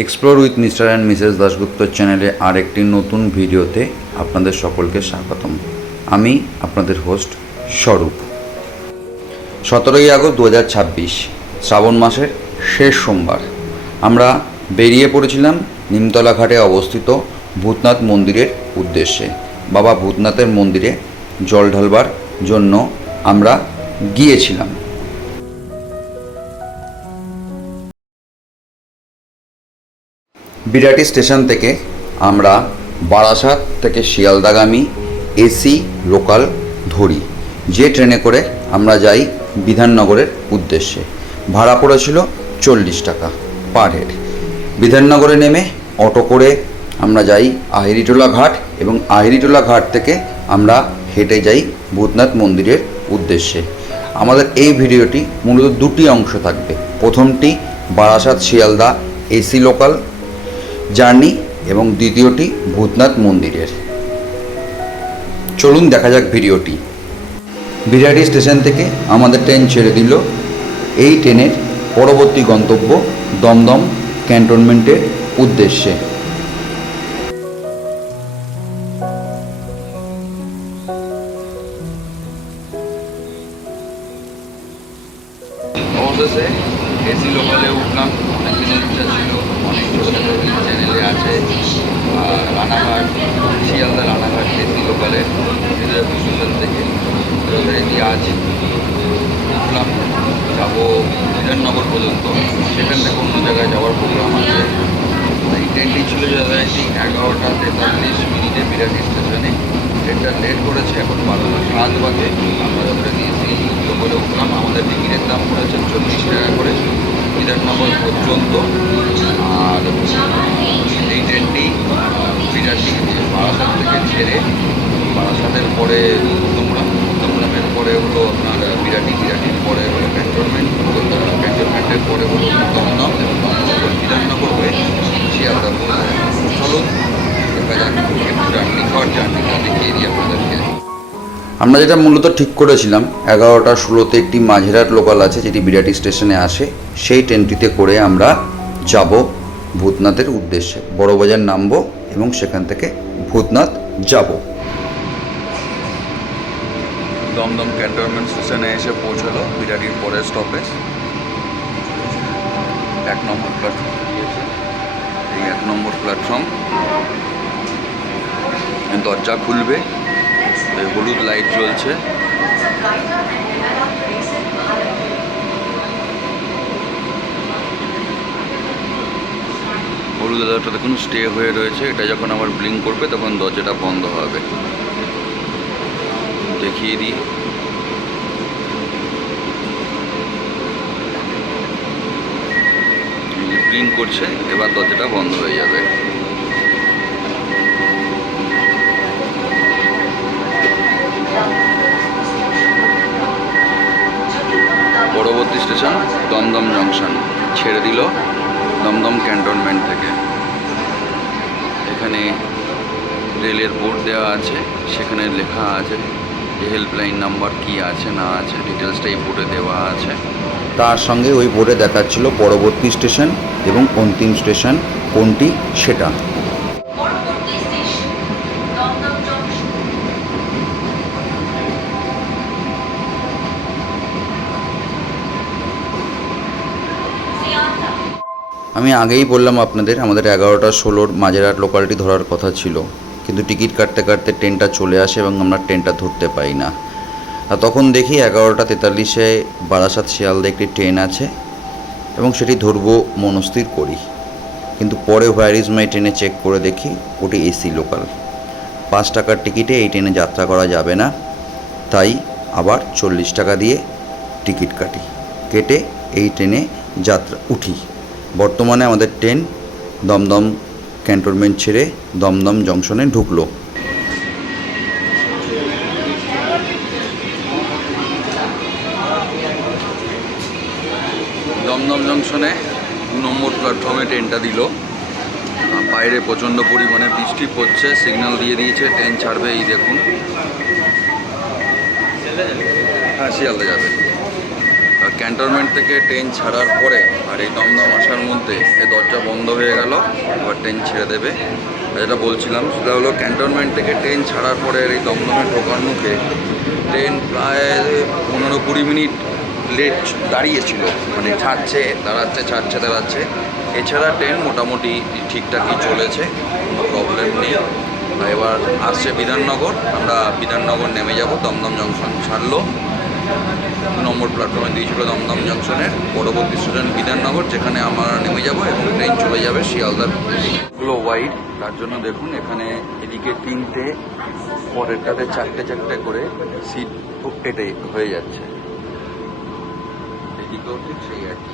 Explore with mister and Mrs Dasgupta চ্যানেলে আরেকটি নতুন ভিডিওতে আপনাদের সকলকে স্বাগতম। আমি আপনাদের হোস্ট স্বরূপ। 17ই আগস্ট 2026 শ্রাবণ মাসের শেষ সোমবার আমরা বেরিয়ে পড়েছিলাম নিমতলা ঘাটে অবস্থিত ভূতনাথ মন্দিরের উদ্দেশ্যে। বাবা ভূতনাথের মন্দিরে জল ঢালবার জন্য আমরা গিয়েছিলাম। বিরাটি স্টেশন থেকে আমরা বারাসাত থেকে শিয়ালদাগামী এসি লোকাল ধরি, যে ট্রেনে করে আমরা যাই বিধাননগরের উদ্দেশ্যে। ভাড়া পড়েছিল 40 টাকা পার হেড। বিধাননগরে নেমে অটো করে আমরা যাই আহিরিটোলা ঘাট এবং আহিরিটোলা ঘাট থেকে আমরা হেঁটে যাই ভূতনাথ মন্দিরের উদ্দেশ্যে। আমাদের এই ভিডিওটি মূলত দুটি অংশ থাকবে। প্রথমটি Barasat Sealdah AC local journey এবং দ্বিতীয়টি ভূতনাথ মন্দিরের। চলুন দেখা যাক ভিডিওটি। বিরাটি স্টেশন থেকে আমাদের ট্রেন ছেড়ে দিল। এই ট্রেনের পরবর্তী গন্তব্য দমদম ক্যান্টনমেন্টের উদ্দেশ্যে। অবশেষে এসি লোকালে উঠলাম। অনেক দিনের ইচ্ছা ছিল, অনেক ছোটো ছোটো চ্যানেলে আছে। রানাঘাট শিয়ালদা রানাঘাট এসি লোকালে স্টেশন থেকে যথারীতি আজ উঠলাম, যাবো বিধাননগর পর্যন্ত। সেখান থেকে অন্য জায়গায় যাওয়ার প্রোগ্রাম আছে। এই ট্রেনটি ছিল যথারীতি 11টা 43 বিরাটি স্টেশনে। ট্রেনটা লেট করেছে, এখন 12টা 7 বাজে। আমরা যথারীতি এসি লোকালে উঠলাম। আমাদের টিকিটের দাম পড়েছে 40 টাকা করে বিধাননগর পর্যন্ত। আর এই ট্রেনটি বিরাটি বারাসাত থেকে ছেড়ে বারাসাতের পরে উত্তমগ্রামের পরে হলো আপনার বিরাটির পরে হলো ক্যান্টনমেন্টের পরে হলো দমদম এবং দমদম বিধাননগর হয়ে শিয়ালদা পৌঁছে। চলুন দেখা যাক জার্নিটা দেখিয়ে দিই আপনাদেরকে। আমরা যেটা মূলত ঠিক করেছিলাম, 11টা 16তে একটি মাঝেরহাট লোকাল আছে যেটি বিরাটি স্টেশনে আসে। সেই ট্রেনটিতে করে আমরা যাব ভূতনাথের উদ্দেশ্যে। বড়বাজার নামবো এবং সেখান থেকে ভূতনাথ যাব। দমদম ক্যান্টনমেন্ট স্টেশনে এসে পৌঁছলো। বিরাটির পরের স্টপেজ 1 নম্বর প্ল্যাটফর্ম দিয়েছে। এই 1 নম্বর প্ল্যাটফর্ম, দরজা খুলবে, হলুদ লাইট জ্বলছে। হলুদ লাইটটা দেখুন স্টে হয়ে রয়েছে। এটা যখন আবার ব্লিঙ্ক করবে তখন দরজাটা বন্ধ হবে। দেখিয়ে দিই। ব্লিঙ্ক করছে, এবার দরজাটা বন্ধ হয়ে যাবে। পরবর্তী স্টেশন দমদম জংশন। ছেড়ে দিল দমদম ক্যান্টনমেন্ট থেকে। এখানে রেলের বোর্ড দেওয়া আছে, সেখানে লেখা আছে হেল্পলাইন নাম্বার কি আছে না আছে, ডিটেলসটা এই বোর্ডে দেওয়া আছে। তার সঙ্গে ওই বোর্ডে দেখাচ্ছিল পরবর্তী স্টেশন এবং অন্তিম স্টেশন কোনটি সেটা। আমি আগেই বললাম আপনাদের, আমাদের 11টা 16 মাঝেরহাট লোকালটি ধরার কথা ছিল, কিন্তু টিকিট কাটতে কাটতে ট্রেনটা চলে আসে এবং আমরা ট্রেনটা ধরতে পাই না। আর তখন দেখি 11টা 43-এ বারাসাত শিয়ালদা একটি ট্রেন আছে এবং সেটি ধরবো মনস্থির করি। কিন্তু পরে হোয়ার ইজ মাই ট্রেনে চেক করে দেখি ওটি এসি লোকাল। 5 টাকার টিকিটে এই ট্রেনে যাত্রা করা যাবে না, তাই আবার 40 টাকা দিয়ে টিকিট কেটে এই ট্রেনে যাত্রা উঠি। বর্তমানে আমাদের ট্রেন দমদম ক্যান্টনমেন্ট ছেড়ে দমদম জংশনে ঢুকলো। দমদম জংশনে 2 নম্বর প্ল্যাটফর্মে ট্রেনটা দিল। বাইরে প্রচণ্ড পরিমাণে বৃষ্টি পড়ছে, সিগন্যাল দিয়ে দিয়েছে ট্রেন ছাড়বে। এই দেখুন, হ্যাঁ শিয়ালদা যাবে। ক্যান্টনমেন্ট থেকে ট্রেন ছাড়ার পরে আর এই দমদম আসার মধ্যে এই দরজা বন্ধ হয়ে গেল, এবার ট্রেন ছেড়ে দেবে। যেটা বলছিলাম সেটা হলো ক্যান্টনমেন্ট থেকে ট্রেন ছাড়ার পরে এই দমদমে ঢোকার মুখে ট্রেন প্রায় 15-20 মিনিট লেট দাঁড়িয়েছিল, মানে ছাড়ছে দাঁড়াচ্ছে ছাড়ছে দাঁড়াচ্ছে। এছাড়া ট্রেন মোটামুটি ঠিকঠাকই চলেছে, কোনো প্রবলেম নেই। এবার আসছে বিধাননগর, আমরা বিধাননগর নেমে যাব। দমদম জংশন ছাড়লো, 2 নম্বর প্ল্যাটফর্মে দিয়েছিল দমদম জংশনের, পরবর্তী স্টেশন বিধাননগর, যেখানে আমরা নেমে যাব এবং ট্রেন চলে যাবে শিয়ালদার গুলো ওয়াইড। তার জন্য দেখুন এখানে এদিকে 3টে, পরেরটাতে 4টে করে সিট কেটে হয়ে যাচ্ছে, এদিকেও ঠিক সেই আর কি।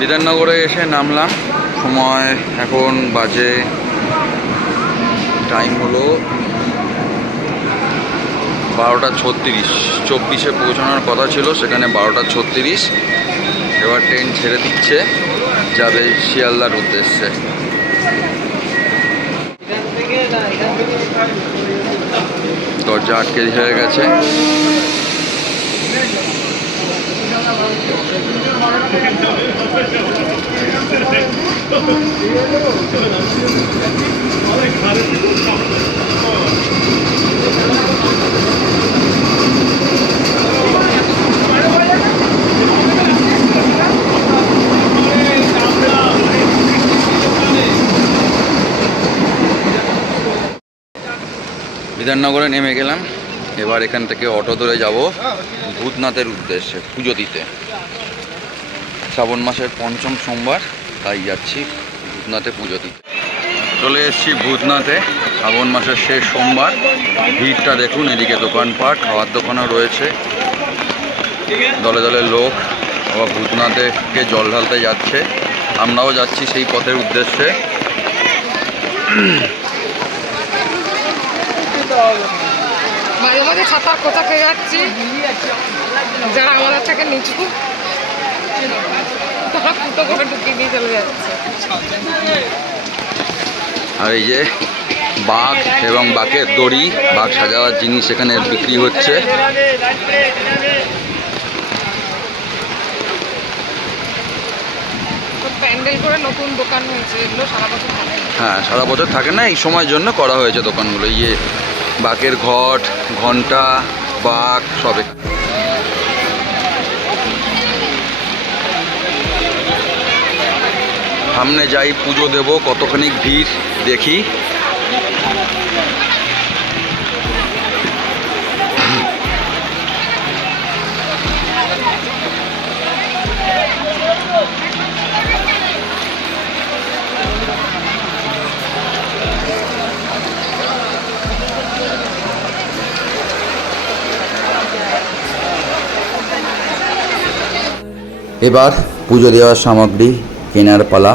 বিধাননগরে এসে নামলাম, সময় এখন বাজে, টাইম হলো 12:36। 24-এ পৌঁছানোর কথা ছিল, সেখানে 12:36। এবার ট্রেন ছেড়ে দিচ্ছে, যাবে শিয়ালদার উদ্দেশ্যে। দরজা আটকে হয়ে গেছে। বিধাননগরে নেমে গেলাম, এবার এখান থেকে অটো ধরে যাব ভূতনাথের উদ্দেশ্যে পুজো দিতে। শ্রাবণ মাসের 5ম সোমবার, তাই যাচ্ছি ভূতনাথে পুজো দিতে। চলে এসেছি ভূতনাথে, শ্রাবণ মাসের শেষ সোমবার। ভিড়টা দেখুন, এদিকে দোকানপাট, খাওয়ার দোকানও রয়েছে, দলে দলে লোক। আবার ভূতনাথে জল ঢালতে যাচ্ছে, আমরাও যাচ্ছি সেই পথের উদ্দেশ্যে। মাঝে মাঝে ছাতার কথা খেয়ে যাচ্ছি, যারা আমাদের থেকে নিচু তারা ফুটো করে ঢুকিয়ে দিয়ে চলে যাচ্ছে। আর এই যে বাঘ এবং বাঘের দড়ি, বাঘ সাজাবার জিনিস এখানে বিক্রি হচ্ছে। প্যান্ডেল করে নতুন দোকান হয়েছে, এগুলো সারা বছর থাকে না। হ্যাঁ, সারা বছর থাকে না, এই সময়ের জন্য করা হয়েছে দোকানগুলো। ইয়ে বাঘের ঘট, ঘন্টা, বাঘ সবে। সামনে যাই, পুজো দেব, কতখানি ভিড় দেখি। এবার পুজো দেওয়ার সামগ্রী কেনার পালা।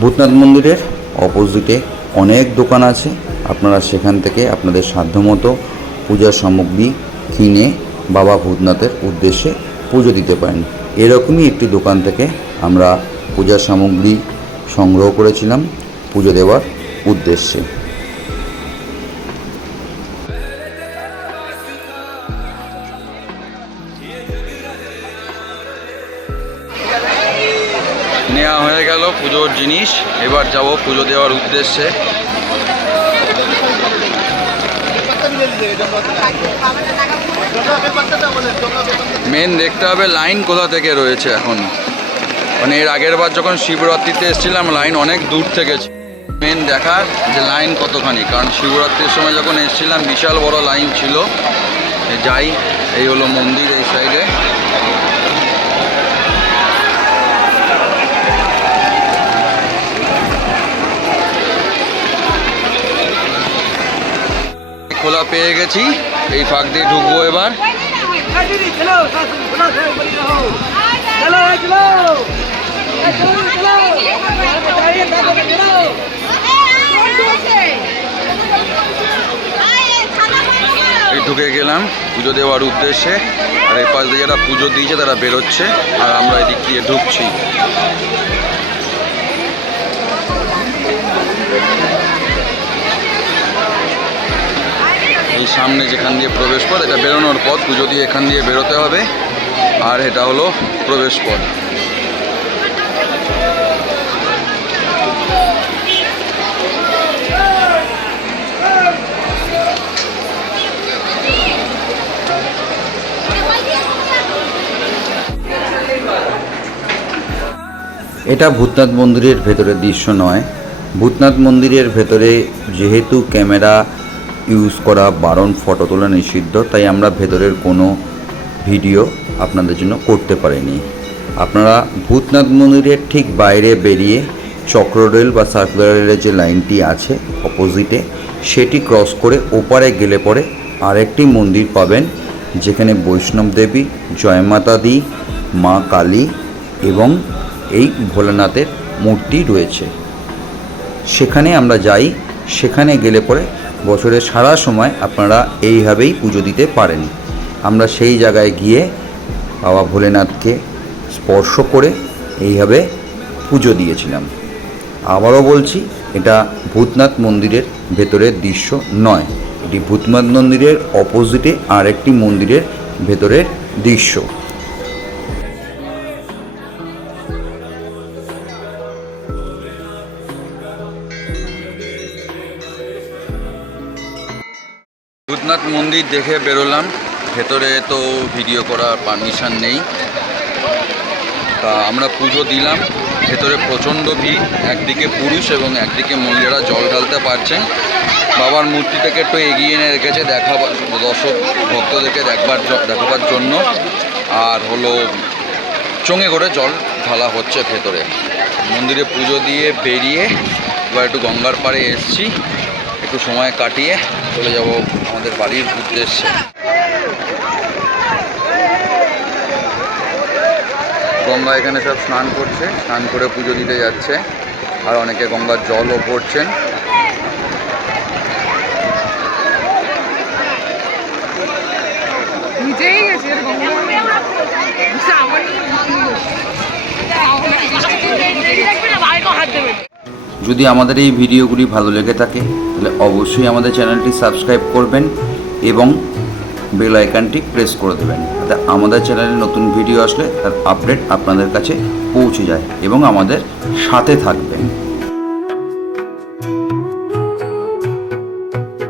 ভূতনাথ মন্দিরের অপোজিটে অনেক দোকান আছে, আপনারা সেখান থেকে আপনাদের সাধ্যমতো পূজার সামগ্রী কিনে বাবা ভূতনাথের উদ্দেশ্যে পুজো দিতে পারেন। এরকমই একটি দোকান থেকে আমরা পূজার সামগ্রী সংগ্রহ করেছিলাম পুজো দেওয়ার উদ্দেশ্যে। নেওয়া হয়ে গেল পুজোর জিনিস, এবার যাব পুজো দেওয়ার উদ্দেশ্যে। মেন দেখতে হবে লাইন কোথা থেকে রয়েছে এখন, মানে এর আগের বার যখন শিবরাত্রিতে এসেছিলাম লাইন অনেক দূর থেকে। মেন দেখার যে লাইন কতখানি, কারণ শিবরাত্রির সময় যখন এসেছিলাম বিশাল বড় লাইন ছিল। যাই, এই হলো মন্দির এই সাইডে। খোলা পেয়ে গেছি, এই ফাঁক দিয়ে ঢুকবো এবার। এই ঢুকে গেলাম পুজো দেওয়ার উদ্দেশ্যে, আর এই পাশ দিয়ে যারা পুজো দিয়েছে তারা বেরোচ্ছে, আর আমরা এদিক দিয়ে ঢুকছি। এই সামনে যেখান দিয়ে প্রবেশ পথ, এটা বেরোনোর পথ, পুজো দিয়ে এখান দিয়ে বেরোতে হবে, আর এটা হলো প্রবেশ পথ। এটা ভূতনাথ মন্দিরের ভেতরের দৃশ্য নয়। ভূতনাথ মন্দিরের ভেতরে যেহেতু ক্যামেরা ইউজ করা বারণ, ফটো তোলা নিষিদ্ধ, তাই আমরা ভেতরের কোনো ভিডিও আপনাদের জন্য করতে পারিনি। আপনারা ভূতনাথ মন্দিরের ঠিক বাইরে বেরিয়ে চক্ররেল বা সার্কুলার রেলের যে লাইনটি আছে অপোজিটে, সেটি ক্রস করে ওপারে গেলে পরে আরেকটি মন্দির পাবেন, যেখানে বৈষ্ণব দেবী, জয়মাতা দি, মা কালী এবং এই ভোলানাথের মূর্তি রয়েছে। সেখানে আমরা যাই। সেখানে গেলে পরে বছরের সারা সময় আপনারা এইভাবেই পুজো দিতে পারেন। আমরা সেই জায়গায় গিয়ে বাবা ভোলেনাথকে স্পর্শ করে এইভাবে পুজো দিয়েছিলাম। আবারও বলছি, এটা ভূতনাথ মন্দিরের ভেতরের দৃশ্য নয়, এটি ভূতনাথ মন্দিরের অপোজিটে আরেকটি মন্দিরের ভেতরের দৃশ্য। ভূতনাথ মন্দির দেখে বেরোলাম, ভেতরে তো ভিডিও করার পারমিশন নেই। তা আমরা পুজো দিলাম, ভেতরে প্রচণ্ড ভিড়, একদিকে পুরুষ এবং একদিকে মহিলারা জল ঢালতে পারছেন। বাবার মূর্তিটাকে একটু এগিয়ে এনে রেখেছে দর্শক ভক্তদেরকে দেখাবার জন্য, আর হলো চোঙে করে জল ঢালা হচ্ছে ভেতরে। মন্দিরে পুজো দিয়ে বেরিয়ে এবার একটু গঙ্গার পাড়ে এসছি, একটু সময় কাটিয়ে চলে যাব আমাদের বাড়ির উদ্দেশ্যে। গঙ্গা এখানে সব স্নান করছে, স্নান করে পুজো দিতে যাচ্ছে, আর অনেকে গঙ্গার জলও ভরছেন। যদি আমাদের এই ভিডিওগুলি ভালো লেগে থাকে তাহলে অবশ্যই আমাদের চ্যানেলটি সাবস্ক্রাইব করবেন এবং বেল আইকনটি প্রেস করে দেবেন, যাতে আমাদের চ্যানেলে নতুন ভিডিও আসলে তার আপডেট আপনাদের কাছে পৌঁছে যায় এবং আমাদের সাথে থাকবেন।